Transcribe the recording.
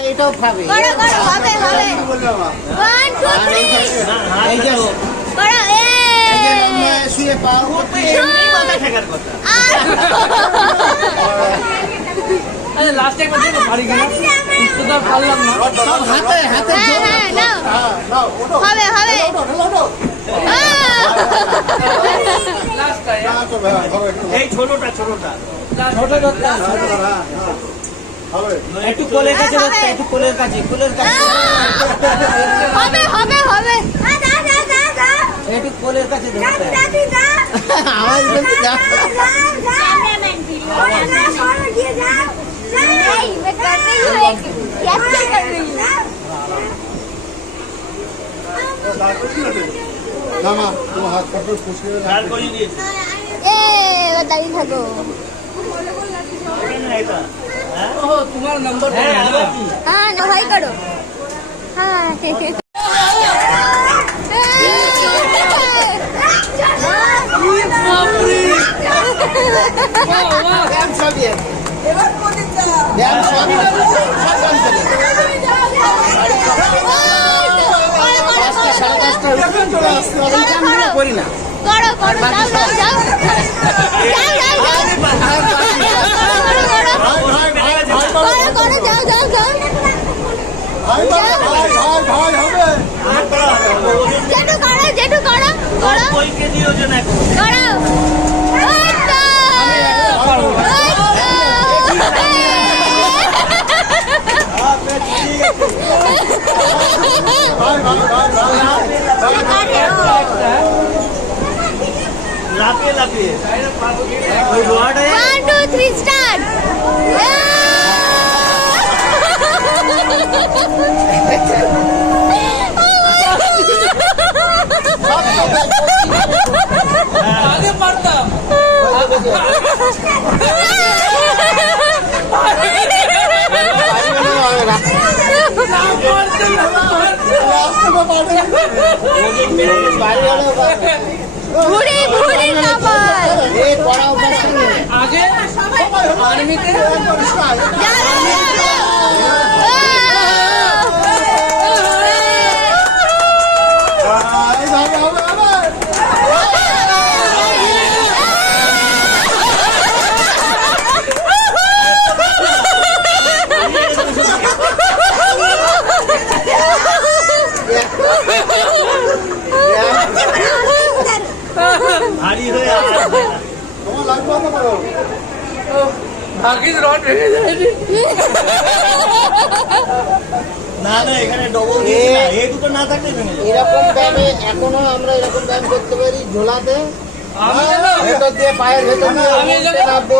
এটাও খাবে করো করো হবে হবে 1 2 3 এই যে করো শুয়ে পাও এমনি মাথা ঠেকার কথা। আরে লাস্ট একবার দেখো পারি কিনা তো তো পারলাম না সব হাতে হাতে হ্যাঁ হ্যাঁ নাও নাও ওঠো হবে হবে ওঠো লাস্টটা এই ছোটটা ছোট ধরতে হবে একটু কোলের কাছে রাখতে একটু কোলের কাছে হবে হবে হবে যা যা যা যা একটু কোলের কাছে ধরতে দাদি যা আওয়াজ বলতে যা कैमरामैन वीडियो ये जा नहीं मैं कर रही हूं एक कैप्चर कर रही हूं মামা তোমার হাত পকড় খুশি হয়ে ধার করে দিয়েছি। ए बताई থাকো এটা না এটা। হ্যাঁ? ও তোমার নাম্বার হ্যাঁ, আবার কি? हां ना भाई करो हां ব্যায়াম সবই এবার কোদিনটা ব্যায়াম সবই সাড়ে 5টা উঠে চলে আসতে হবে আমরা করি না करो करो जाओ जाओ जाओ जाओ करो जाओ जाओ जाओ ভাই হবে আর করা হবে। ওজন जेटू करो करो 90 কেজি ওজন এখন। करो লাফিয়ে লাফিয়ে। ওই রোয়াটা 1 2 3 স্টার্ট আগে পারতাম ওজন বেড়ে গেছে। ভুড়ি ভুড়ি কাপড় এই পড়া অভ্যাস নেই আগে আর্মিতে ভারী হয়ে আসবে না। তোমার লাগবে না বলো ভাগিস রড ভেঙে যায়নি না না এখানে ডবল এই দুটো না থাকলে ভেঙে যাবে। এরকম ব্যায়ামে এখনো আমরা এরকম ব্যায়াম করতে পারি ঝোলাতে আমি জানো ভেতর দিয়ে পায়ের ভেতর দিয়ে আমি উল্টে জানো। নামবো